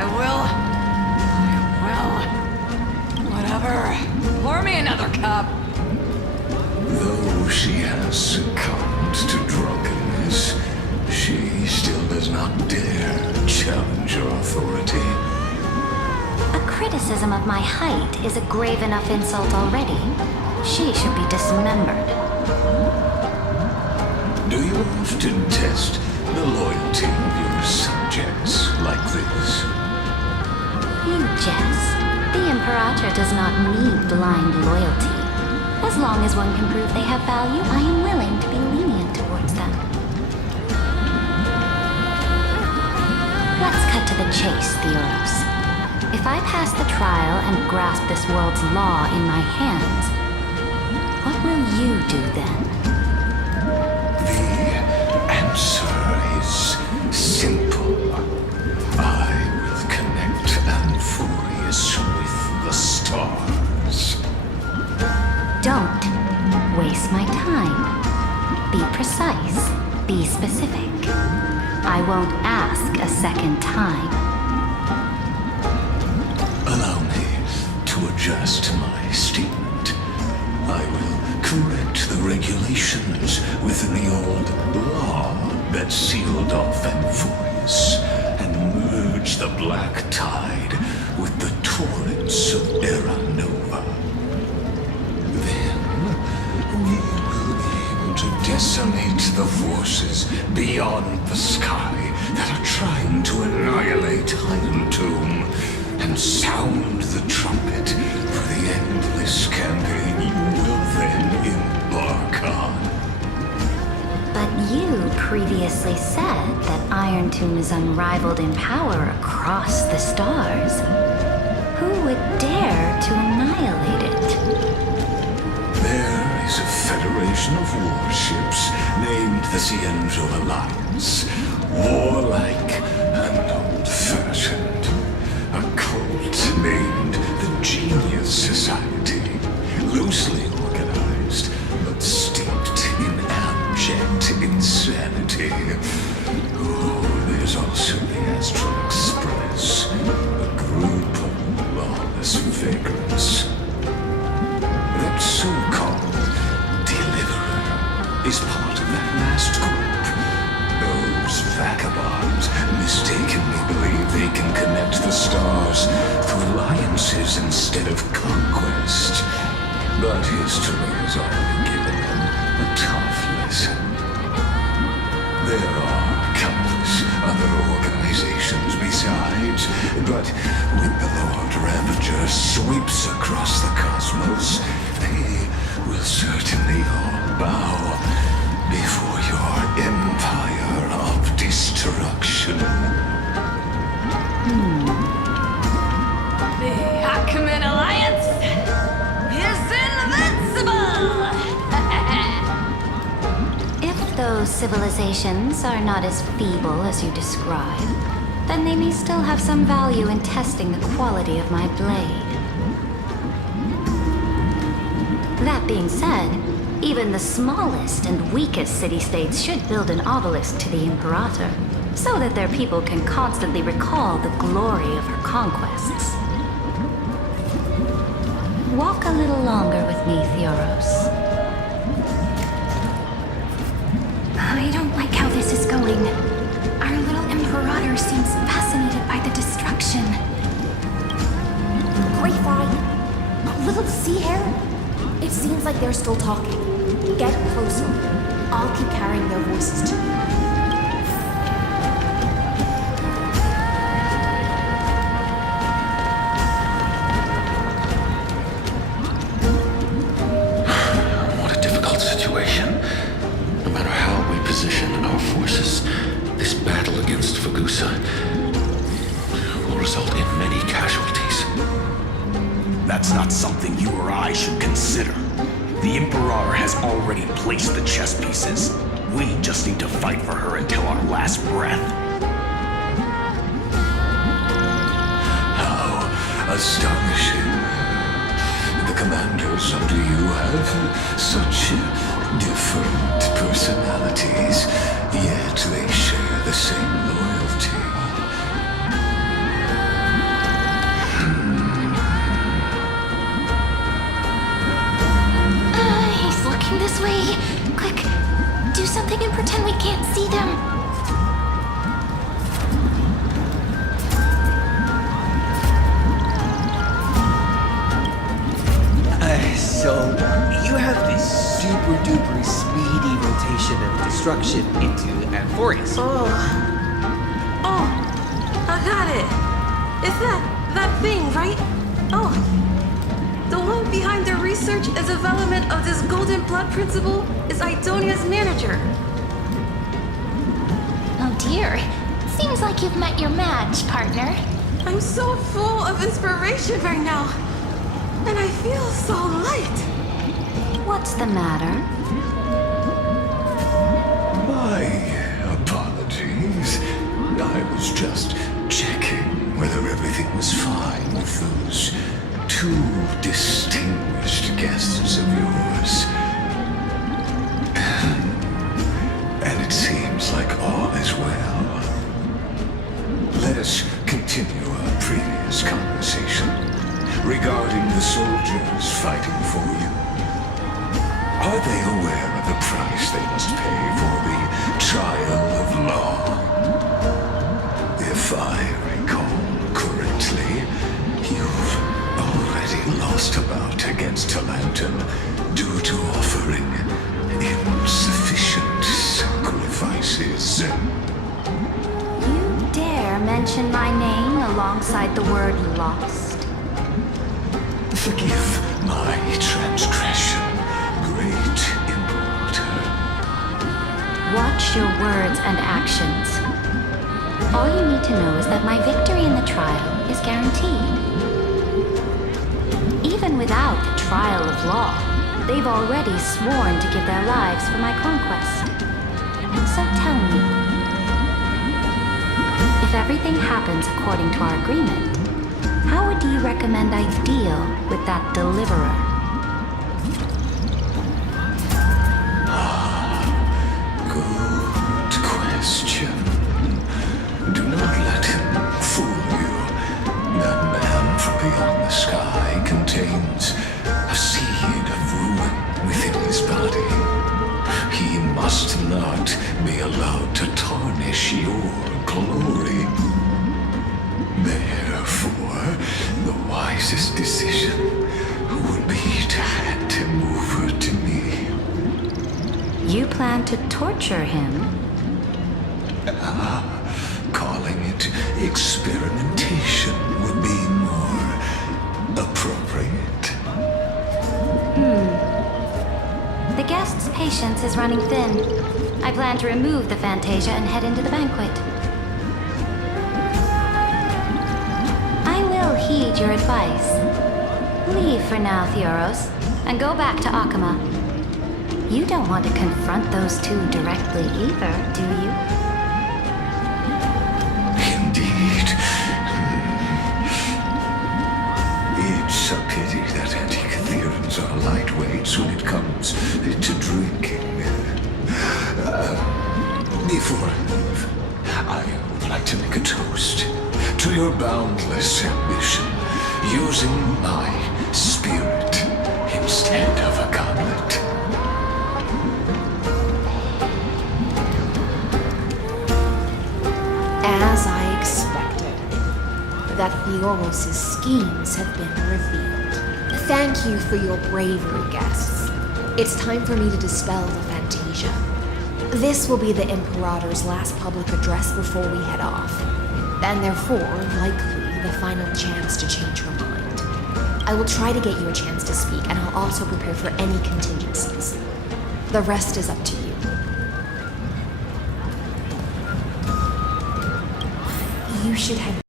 I will. Whatever. Pour me another cup. Though she has succumbed to drunkenness, she still does not dare challenge your authority. A criticism of my height is a grave enough insult already. She should be dismembered. Do you often test the loyalty of your subjects like this? You jest. The Imperator does not need blind loyalty. As long as one can prove they have value, I am willing to be lenient towards them. Let's cut to the chase, Theoros. If I pass the trial and grasp this world's law in my hands, what will you do then? The answer is simple. I will connect Anfurius with the stars. Don't waste my time. Be precise. Be specific. I won't ask a second time. Allow me to adjust my statement. I will correct the regulations within the old law that sealed off Anfurius and merge the black tide with the torrents of Era Nova. Then we will be able to decimate the forces beyond the sky that are trying to annihilate Heimtomb and sound the trumpet for the endless campaign you will then embark on. But you previously said that Iron Tomb is unrivaled in power across the stars. Who would dare to annihilate it? There is a federation of warships named the Cienzo Alliance, warlike and old-fashioned. A cult named the Genius Society, loosely organized, but steeped in abject insanity. Oh, there's also the Astral Express, a group of lawless vagrants. That so-called Deliverer is part of that last group. Those vagabonds mistakenly believe they can connect the stars through alliances instead of conquest. But history has already given them a tough lesson. There are countless other organizations besides, but when the Lord Ravager sweeps across the cosmos, they will certainly all bow before your empire of destruction. The Ackman Alliance is invincible! If those civilizations are not as feeble as you describe, then they may still have some value in testing the quality of my blade. That being said, even the smallest and weakest city-states should build an obelisk to the Imperator, so that their people can constantly recall the glory of her conquests. Walk a little longer with me, Theoros. I don't like how this is going. Our little Imperator seems fascinated by the destruction. Grapevine, little sea hare. It seems like they're still talking. Get closer. I'll keep carrying their voices to you. What a difficult situation. No matter how we position our forces, this battle against Fagusa will result in many casualties. That's not something you or I should consider. The Imperator has already placed the chess pieces. We just need to fight for her until our last breath. How astonishing. The commanders under you have such different personalities, yet they share the same loyalty. super duper speedy rotation of destruction into Amphorius. Oh, I got it. It's that thing, right? Oh, the one behind the research and development of this golden blood principle is Idonia's manager. Oh dear. Seems like you've met your match, partner. I'm so full of inspiration right now, and I feel so light. What's the matter? My apologies. I was just checking whether everything was fine with those two distinguished guests of yours. And it seems like all is well. Let us continue our previous conversation regarding the soldiers fighting for you. Are they aware of the price they must pay for the trial of law? If I recall correctly, you've already lost a bout against Talanton due to offering insufficient sacrifices. You dare mention my name alongside the word lost? Forgive my transgression, great Imperator. Watch your words and actions. All you need to know is that my victory in the trial is guaranteed. Even without the trial of law, they've already sworn to give their lives for my conquest. So tell me, if everything happens according to our agreement, how would you recommend I deal with that deliverer? Good question. Do not let him fool you. That man from beyond the sky contains a seed of ruin within his body. He must not be allowed to tarnish your glory. Therefore, the wisest decision would be to hand him over to me. You plan to torture him? Calling it experimentation would be more appropriate. The guest's patience is running thin. I plan to remove the Fantasia and head into the banquet. I will heed your advice. Leave for now, Theoros, and go back to Akama. You don't want to confront those two directly either, do you? Indeed. It's a pity that anti-Catherians are lightweights when it comes to drinking. Before I leave, I would like to make a toast to your boundless ambition, using my spirit instead of a goblet. As I expected, that Theoros' schemes have been revealed. Thank you for your bravery, guests. It's time for me to dispel the Fantasia. This will be the Imperator's last public address before we head off, and therefore, likely, the final chance to change her mind. I will try to get you a chance to speak, and I'll also prepare for any contingencies. The rest is up to you. You should have